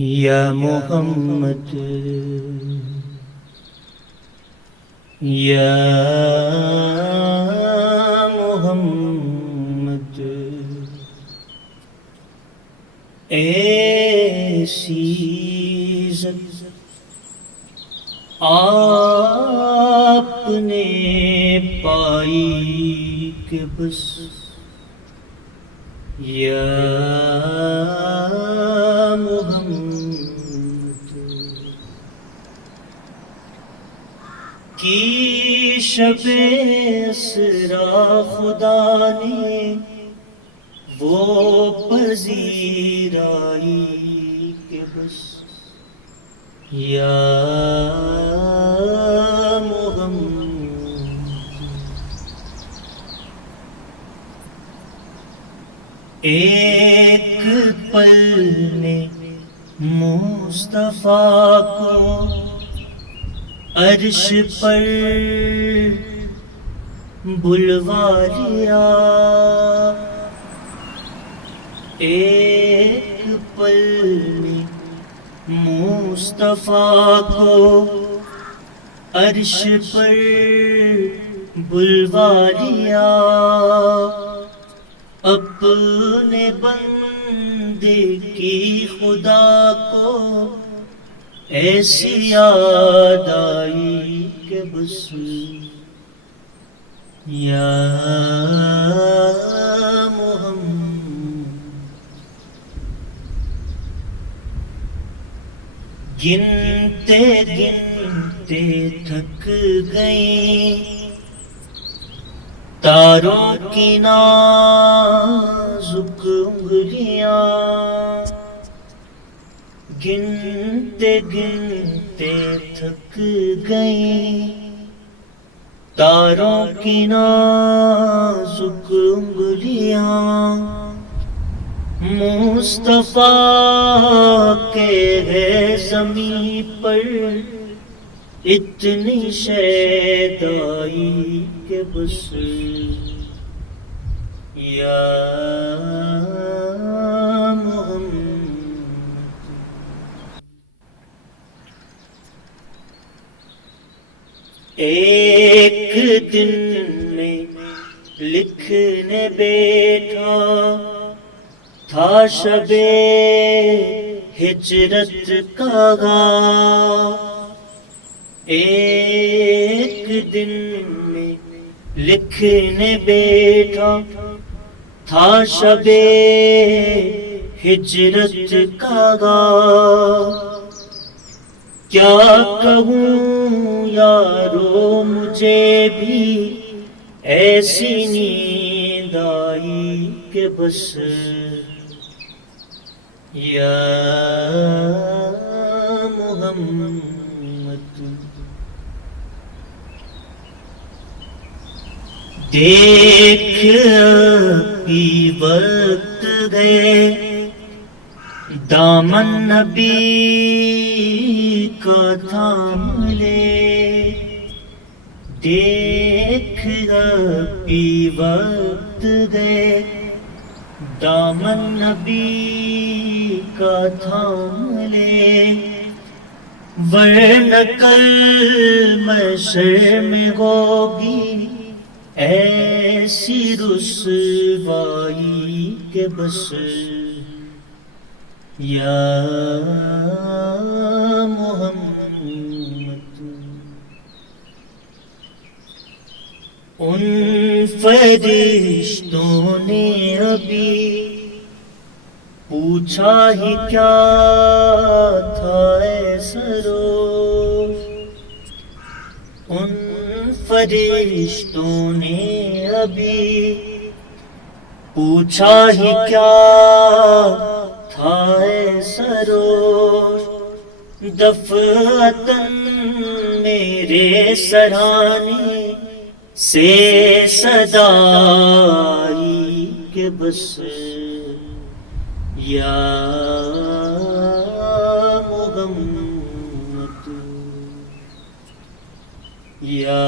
یا محمد یا محمد ایسی عزت آپ نے پائی کہ بس یا محمد کی شب اسرا خدا نے وہ پذیرائی کہ بس یا محمد ایک پل نے مصطفیٰ کو عرش پر بلوا لیا، ایک پل نے مصطفیٰ کو عرش پر بلوا لیا، اپنے بندے کی خدا کو ایسی یاد آئی کہ بس یا محمد گنتے گنتے تھک گئیں تاروں کی نازک انگلیاں، گنتے گنتے تھک گئیں تاروں کی نازک انگلیاں، مصطفیٰ کے ہے زمین پر اتنی شیدائی کہ بس یا محمد ایک دن میں لکھنے بیٹھا تھا شب ہجرت کا غار، ایک دن میں لکھنے بیٹھا تھا شب ہجرت کا غار، کیا کہوں یارو مجھے بھی ایسی نیند آئی کہ بس یا محمد دیکھ ابھی وقت گئے دامن نبی کا تھام لے، دیکھ ابھی وقت گئے دامن نبی کا تھام لے، ورنہ کل محشر میں ہوگی ایسی رسوائی کہ بس یا محمد ان فرشتوں نے ابھی پوچھا ہی کیا تھا ایسا روز، ان فرشتوں نے ابھی پوچھا ہی کیا تھا ایسا روز، دفعتاً میرے سرانے سے صدا آئی کہ بس یا محمد یا